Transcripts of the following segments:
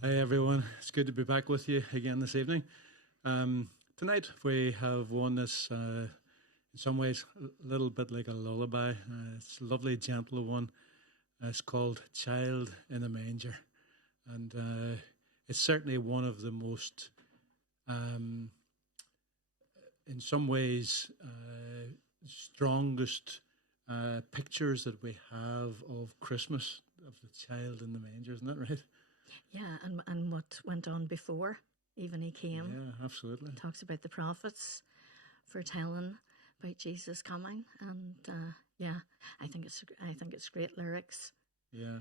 Hi everyone, it's good to be back with you again this evening. Tonight we have one that's in some ways a little bit like a lullaby. It's a lovely, gentle one. It's called Child in a Manger. And it's certainly one of the most, in some ways, strongest pictures that we have of Christmas, of the child in the manger. Isn't that right? Yeah, and what went on before, even he came. Yeah, absolutely. Talks about the prophets foretelling about Jesus coming, and I think it's great lyrics. Yeah,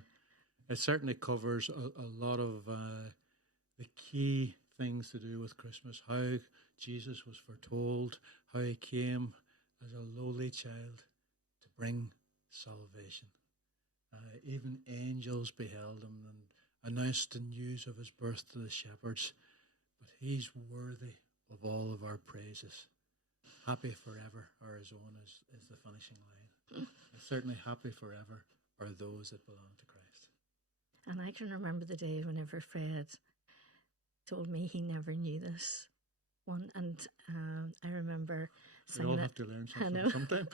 it certainly covers a lot of the key things to do with Christmas. How Jesus was foretold, how he came as a lowly child to bring salvation. Even angels beheld him and announced the news of his birth to the shepherds. But he's worthy of all of our praises. Happy forever are his own is the finishing line. And certainly happy forever are those that belong to Christ. And I can remember the day whenever Fred told me he never knew this one. And I remember singing it. We all have to learn something sometime.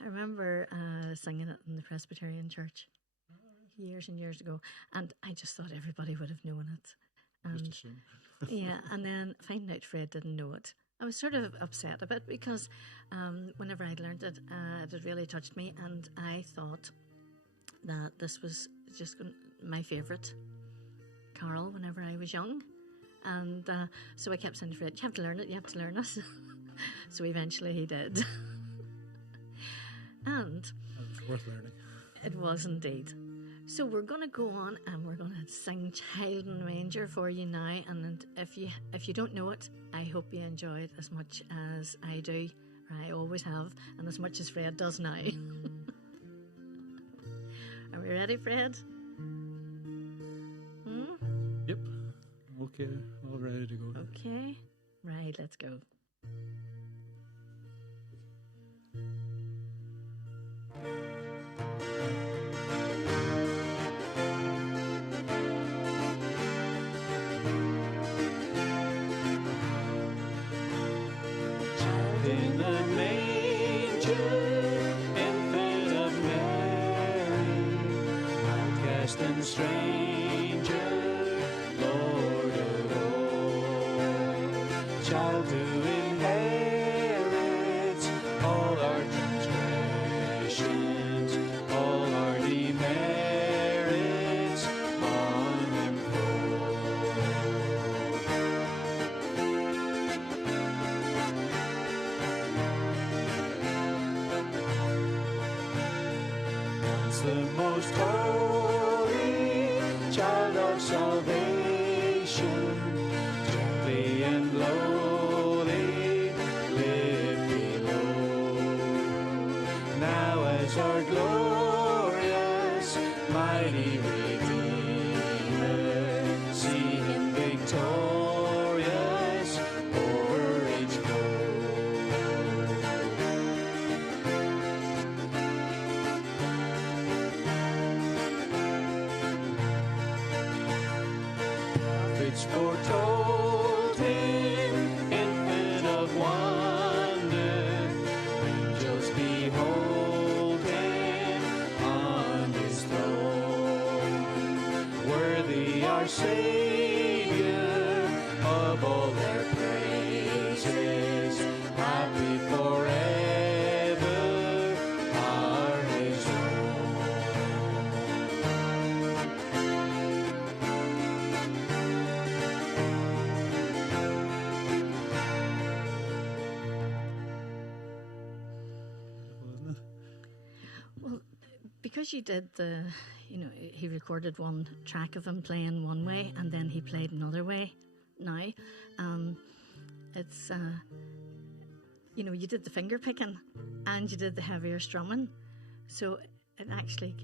I remember singing it in the Presbyterian church years and years ago, and I just thought everybody would have known it. Just assume. Yeah, and then finding out Fred didn't know it, I was sort of upset a bit because whenever I'd learned it, it had really touched me, and I thought that this was just my favourite carol whenever I was young. And so I kept saying to Fred, you have to learn it, you have to learn it. So eventually he did. And it was worth learning. It was indeed. So we're going to go on and we're going to sing Child in the Manger for you now. And if you don't know it, I hope you enjoy it as much as I do, or I always have, and as much as Fred does now. Are we ready, Fred? Yep. Okay, all ready to go. Okay. Right, let's go. In the manger, infant of Mary, outcast and stranger, Lord of all, child to inherit all our transgressions, all our demerits on him fall. The most holy child of salvation, gently and lowly, live below. Now as our glorious, mighty Redeemer, see him victorious over each foe. Foretold him, infant of wonder, angels behold him on his throne. Worthy our Savior of all their praises, happy forever are his own. Because you did he recorded one track of him playing one way and then he played another way now. It's, you did the finger picking and you did the heavier strumming. So it actually,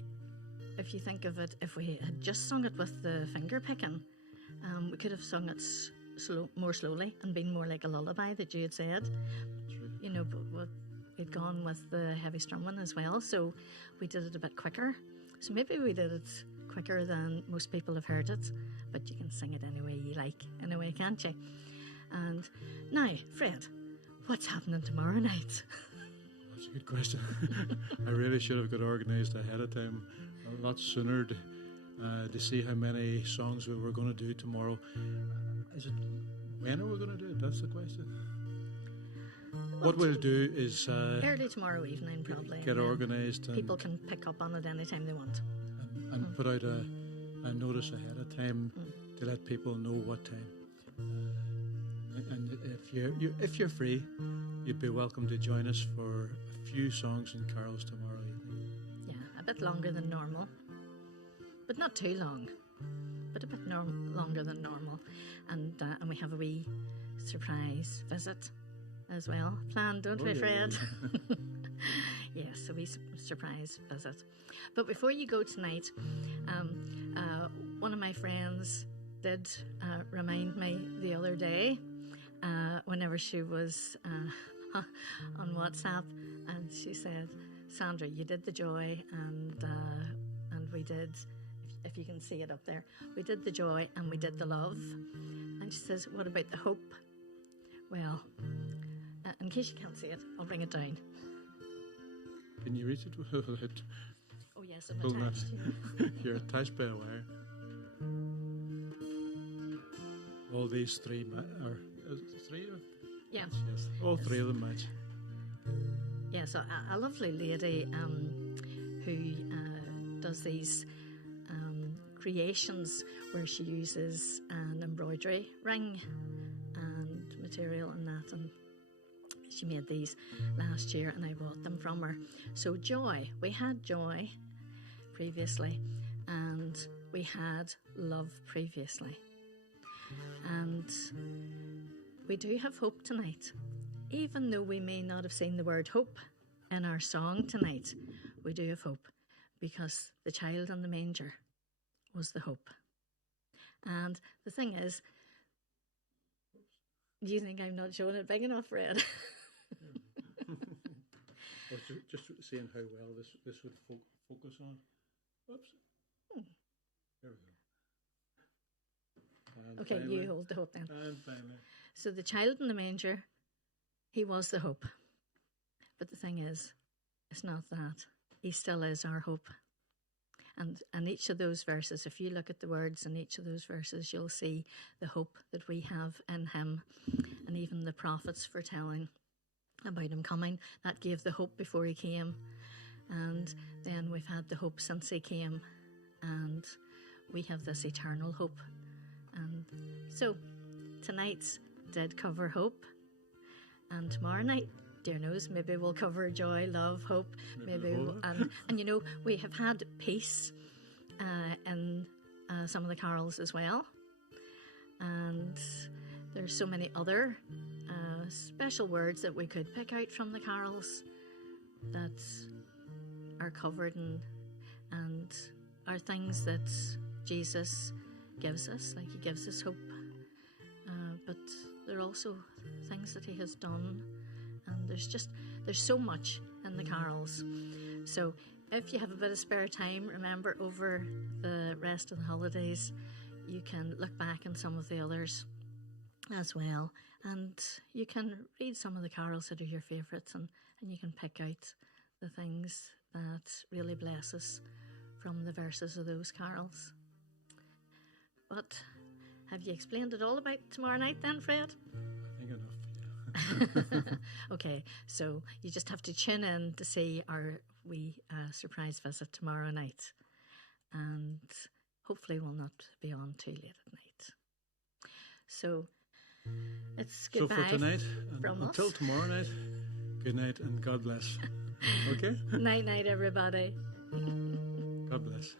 if you think of it, if we had just sung it with the finger picking, we could have sung it more slowly and been more like a lullaby that you had said. But we'd gone with the heavy strumming as well, so we did it a bit quicker. So maybe we did it quicker than most people have heard it, but you can sing it any way you like, anyway, can't you? And now, Fred, what's happening tomorrow night? That's a good question. I really should have got organised ahead of time a lot sooner to see how many songs we were going to do tomorrow. When are we going to do it? That's the question. What we'll do is early tomorrow evening, probably. Get organised. People can pick up on it anytime they want. And put out a notice ahead of time to let people know what time. And if you're free, you'd be welcome to join us for a few songs and carols tomorrow evening. Yeah, a bit longer than normal, but not too long, but a bit longer than normal. And we have a wee surprise visit as well planned, don't we, Fred? Yeah. Yes, a wee surprise visit. But before you go tonight, one of my friends did remind me the other day, whenever she was on WhatsApp, and she said, Sandra, you did the joy, and we did, if you can see it up there, we did the joy and we did the love. And she says, what about the hope? Well, in case you can't see it, I'll bring it down. Can you reach it without? Oh yes, I'm attached. You're attached by a wire. All these three are three? Yeah. Yes. All three of them match. Yeah, so a lovely lady who does these creations where she uses an embroidery ring and material and that, and she made these last year and I bought them from her. So joy, we had joy previously and we had love previously, and we do have hope tonight. Even though we may not have seen the word hope in our song tonight, we do have hope because the child in the manger was the hope. And the thing is, do you think I'm not showing it big enough, Red? Well, just seeing how well this would focus on. Oops. There we go. And Okay, finally, you hold the hope then. And finally. So the child in the manger, he was the hope. But the thing is, it's not that. He still is our hope. And each of those verses, if you look at the words in each of those verses, you'll see the hope that we have in him. And even the prophets foretelling about him coming, that gave the hope before he came. And then we've had the hope since he came. And we have this eternal hope. And so tonight's did cover hope. And tomorrow night, dear knows, maybe we'll cover joy, love, hope. Maybe and you know, we have had peace in some of the carols as well. And there's so many other special words that we could pick out from the carols that are covered and are things that Jesus gives us, like he gives us hope. But there are also things that he has done, and there's so much in the carols. So if you have a bit of spare time, remember over the rest of the holidays you can look back in some of the others as well, and you can read some of the carols that are your favourites, and you can pick out the things that really bless us from the verses of those carols. But have you explained it all about tomorrow night then, Fred? I think enough, yeah. Okay, so you just have to tune in to see our wee surprise visit tomorrow night. And hopefully we'll not be on too late at night. So it's goodbye. So for tonight, from us. until tomorrow night, good night and God bless. Okay? Night, night, everybody. God bless.